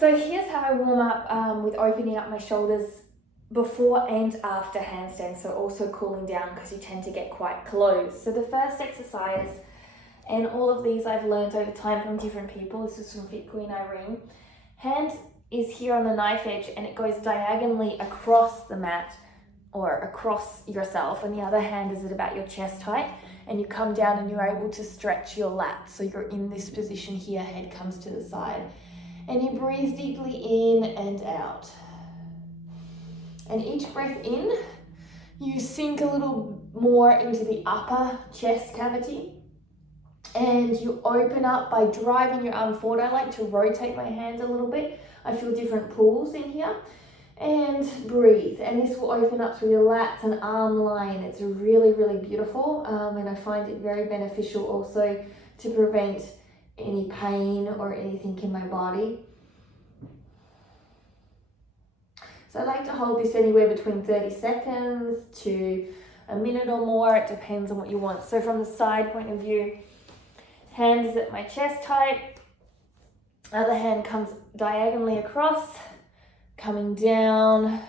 So here's how I warm up with opening up my shoulders before and after handstands, so also cooling down because you tend to get quite closed. So the first exercise, and all of these I've learned over time from different people, this is from Fit Queen Irene. Hand is here on the knife edge and it goes diagonally across the mat or across yourself, and the other hand is at about your chest height, and you come down and you're able to stretch your lats. So you're in this position here, head comes to the side. And you breathe deeply in and out. And each breath in, you sink a little more into the upper chest cavity. And you open up by driving your arm forward. I like to rotate my hands a little bit. I feel different pulls in here. And breathe. And this will open up through your lats and arm line. It's really, really beautiful. And I find it very beneficial also to prevent any pain or anything in my body. So I like to hold this anywhere between 30 seconds to a minute or more. It depends on what you want. So from the side point of view, hand is at my chest height. Other hand comes diagonally across, coming down.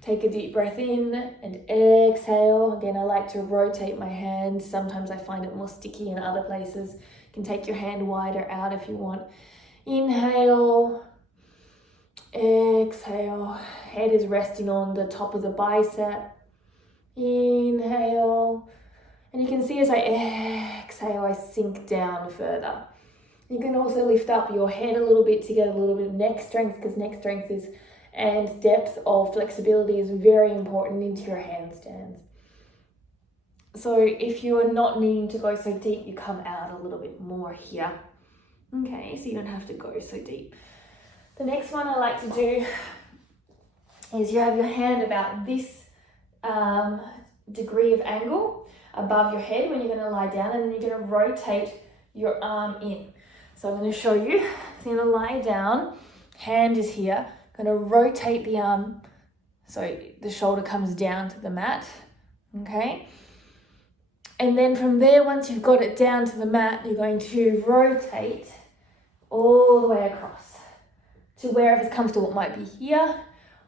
Take a deep breath in and exhale. Again, I like to rotate my hand. Sometimes I find it more sticky in other places. You can take your hand wider out if you want. Inhale, exhale. Head is resting on the top of the bicep. Inhale. And you can see as I exhale, I sink down further. You can also lift up your head a little bit to get a little bit of neck strength, because neck strength is, and depth of flexibility is very important into your handstands. So if you are not needing to go so deep, you come out a little bit more here. Okay, so you don't have to go so deep. The next one I like to do is you have your hand about this degree of angle above your head when you're going to lie down, and then you're going to rotate your arm in. So I'm going to show you. I'm going to lie down, hand is here, I'm going to rotate the arm so the shoulder comes down to the mat, okay? And then from there, once you've got it down to the mat, you're going to rotate all the way across to wherever's comfortable. It might be here,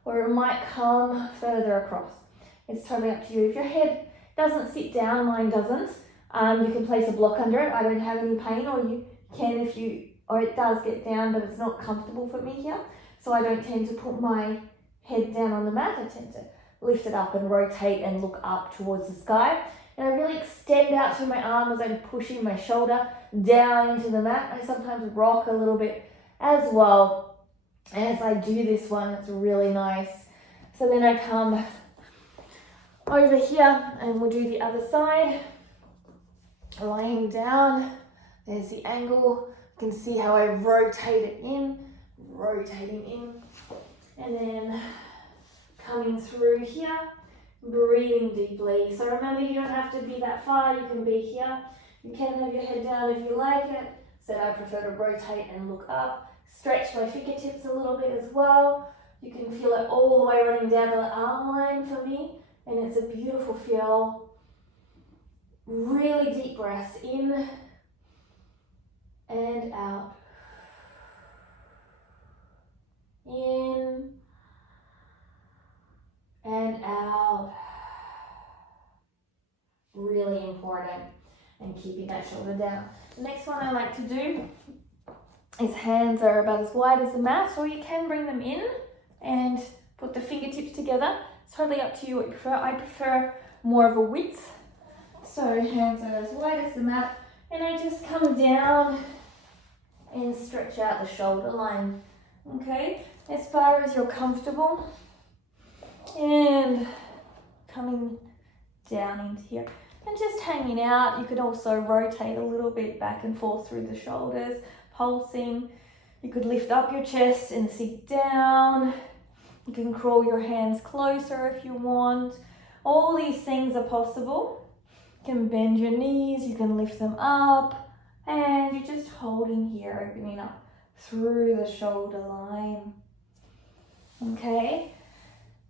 or it might come further across. It's totally up to you. If your head doesn't sit down, mine doesn't, you can place a block under it. I don't have any pain, or you can if you, or it does get down, but it's not comfortable for me here. So I don't tend to put my head down on the mat. I tend to lift it up and rotate and look up towards the sky. And I really extend out through my arm as I'm pushing my shoulder down into the mat. I sometimes rock a little bit as well as I do this one. It's really nice. So then I come over here and we'll do the other side. Lying down, there's the angle. You can see how I rotate it in, rotating in, and then coming through here, breathing deeply. So remember, you don't have to be that far, you can be here. You can have your head down if you like it. So I prefer to rotate and look up. Stretch my fingertips a little bit as well. You can feel it all the way running down the arm line for me, and it's a beautiful feel. Really deep breaths in and out. In and out. Really important. And keeping that shoulder down. The next one I like to do is hands are about as wide as the mat, or you can bring them in and put the fingertips together. It's totally up to you what you prefer. I prefer more of a width. So hands are as wide as the mat, and I just come down and stretch out the shoulder line, okay, as far as you're comfortable, and coming down into here and just hanging out. You could also rotate a little bit back and forth through the shoulders, pulsing. You could lift up your chest and sit down. You can crawl your hands closer if you want. All these things are possible. You can bend your knees, you can lift them up, and you're just holding here, opening up through the shoulder line. Okay,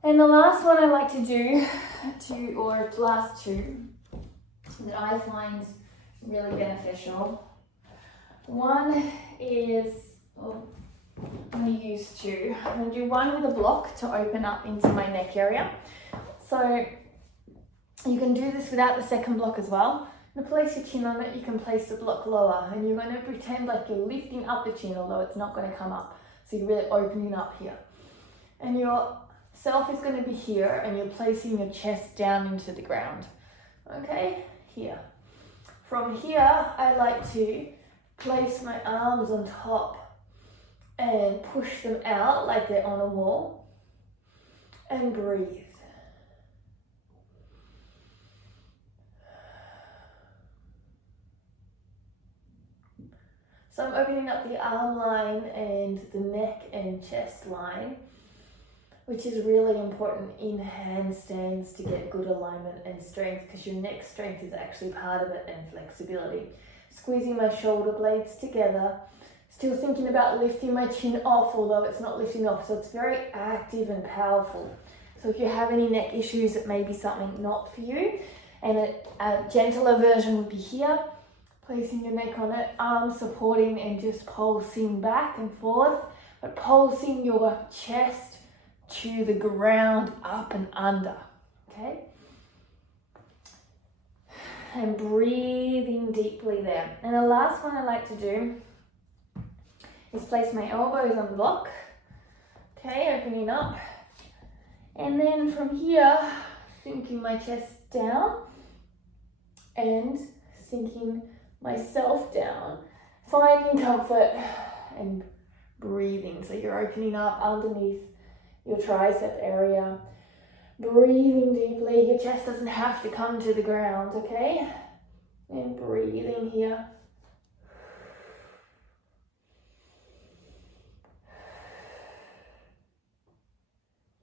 and the last one I like to do, or last two, that I find really beneficial. One is, going to use two. I'm going to do one with a block to open up into my neck area. So you can do this without the second block as well. To place your chin on it, you can place the block lower, and you're going to pretend like you're lifting up the chin, although it's not going to come up. So you're really opening up here. And your self is going to be here, and you're placing your chest down into the ground. Okay, here. From here, I like to place my arms on top and push them out like they're on a wall, and breathe. So I'm opening up the arm line and the neck and chest line, which is really important in handstands to get good alignment and strength, because your neck strength is actually part of it, and flexibility. Squeezing my shoulder blades together, still thinking about lifting my chin off, although it's not lifting off, so it's very active and powerful. So if you have any neck issues, it may be something not for you, and a gentler version would be here. Placing your neck on it, arms supporting and just pulsing back and forth, but pulsing your chest to the ground, up and under, okay? And breathing deeply there. And the last one I like to do is place my elbows on the block, okay, opening up. And then from here, sinking my chest down and sinking myself down, finding comfort and breathing. So you're opening up underneath your tricep area, breathing deeply. Your chest doesn't have to come to the ground, okay? And breathing here.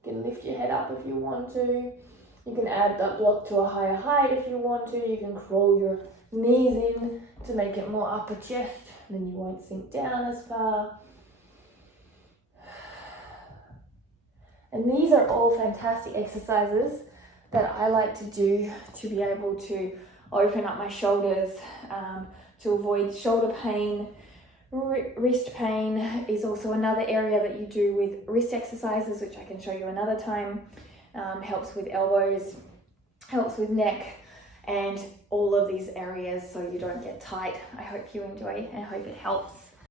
You can lift your head up if you want to. You can add that block to a higher height if you want to. You can crawl your knees in to make it more upper chest, and then you won't sink down as far. And these are all fantastic exercises that I like to do to be able to open up my shoulders, to avoid shoulder pain. Wrist pain is also another area that you do with wrist exercises, which I can show you another time. Helps with elbows, helps with neck, and all of these areas so you don't get tight. I hope you enjoy and I hope it helps.